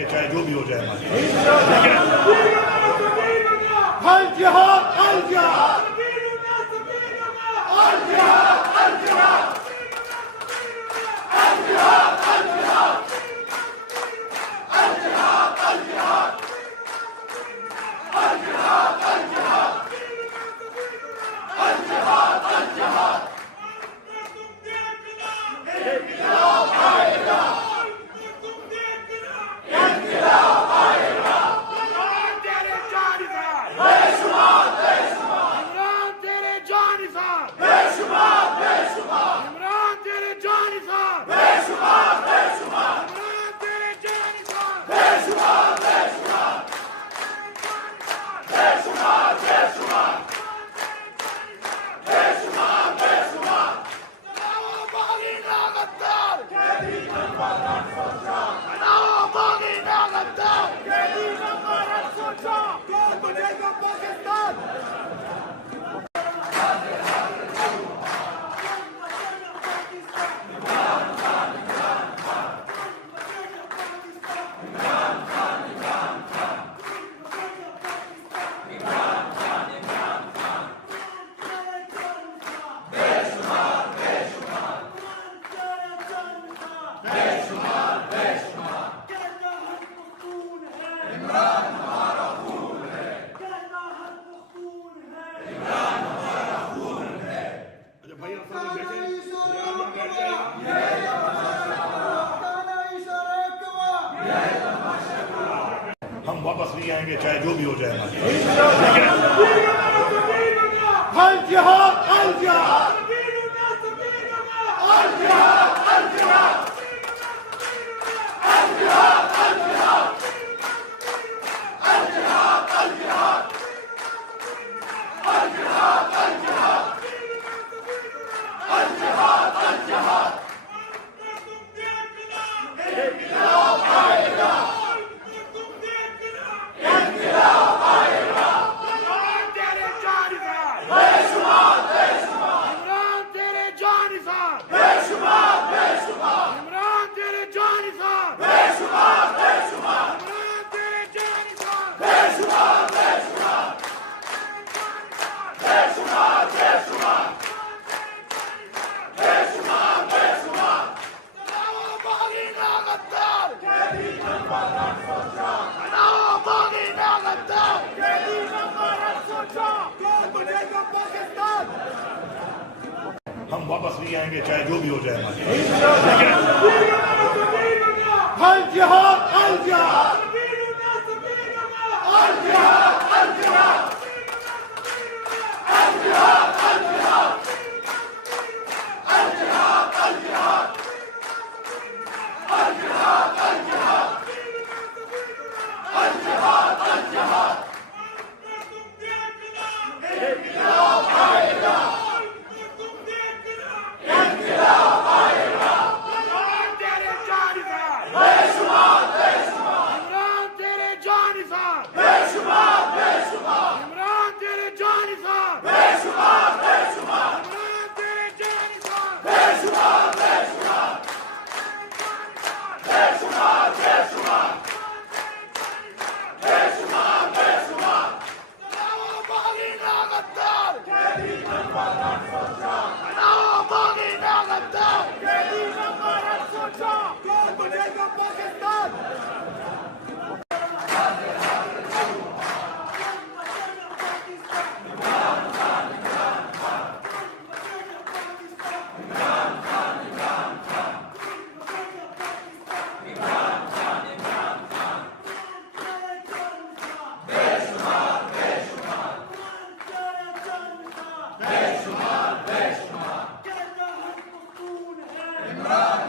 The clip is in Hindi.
आएंगे, चाहे जो भी हो जाए हमारे। अल जिहाद अल जिहाद अल जिहाद अल जिहाद अल जिहाद अल जिहाद अल जिहाद अल जिहाद अल जिहाद अल जिहाद अल जिहाद अल जिहाद इंक़िलाब आएगा, इंक़िलाब आएगा। इमरान तेरे जानिसार बेशुमार बेशुमार, इमरान तेरे जानिसार बेशुमार बेशुमार, इमरान तेरे जानिसार बेशुमार बेशुमार, इमरान तेरे जानिसार बेशुमार बेशुमार, बेशुमार बेशुमार, बेशुमार बेशुमार। बनाओ बागी ना गद्दार, कैदी नंबर 804। बनाओ बागी ना गद्दार, कैदी नंबर 804। कौन बनेगा पाकिस्तान? हम वापस नहीं आएंगे, चाहे जो भी हो जाए हमारे। अल जिहाद अल जिहाद अल जिहाद अल जिहाद अल जिहाद अल जिहाद अल जिहाद अल जिहाद अल जिहाद अल जिहाद अल जिहाद अल जिहाद। इंक़िलाब आएगा, इंक़िलाब आएगा। इमरान तेरे जानिसार बेशुमार बेशुमार, इमरान तेरे जानिसार बेशुमार बेशुमार, इमरान तेरे जानिसार बेशुमार बेशुमार, इमरान तेरे जानिसार बेशुमार बेशुमार, बेशुमार बेशुमार, बेशुमार बेशुमार। बनाओ बागी ना गद्दार, कैदी नंबर 804। बनाओ बागी ना गद्दार, कैदी नंबर 804। कौन बनेगा पाकिस्तान? हम वापस नहीं आएंगे, चाहे जो भी हो जाए हमारे। अल जिहाद अल जिहाद अल जिहाद अल जिहाद अल जिहाद अल जिहाद अल जिहाद अल जिहाद अल जिहाद अल जिहाद अल जिहाद अल जिहाद। इंक़िलाब आएगा, इंक़िलाब आएगा। इमरान तेरे जानिसार बेशुमार बेशुमार, इमरान तेरे जानिसार बेशुमार बेशुमार, इमरान तेरे जानिसार बेशुमार बेशुमार, इमरान तेरे जानिसार बेशुमार बेशुमार, बेशुमार बेशुमार, बेशुमार बेशुमार। बनाओ बागी ना गद्दार, कैदी नंबर 804। बनाओ बागी ना गद्दार, कैदी नंबर 804। कौन बनेगा पाकिस्तान? बेशुमार बेशुमार, इमरान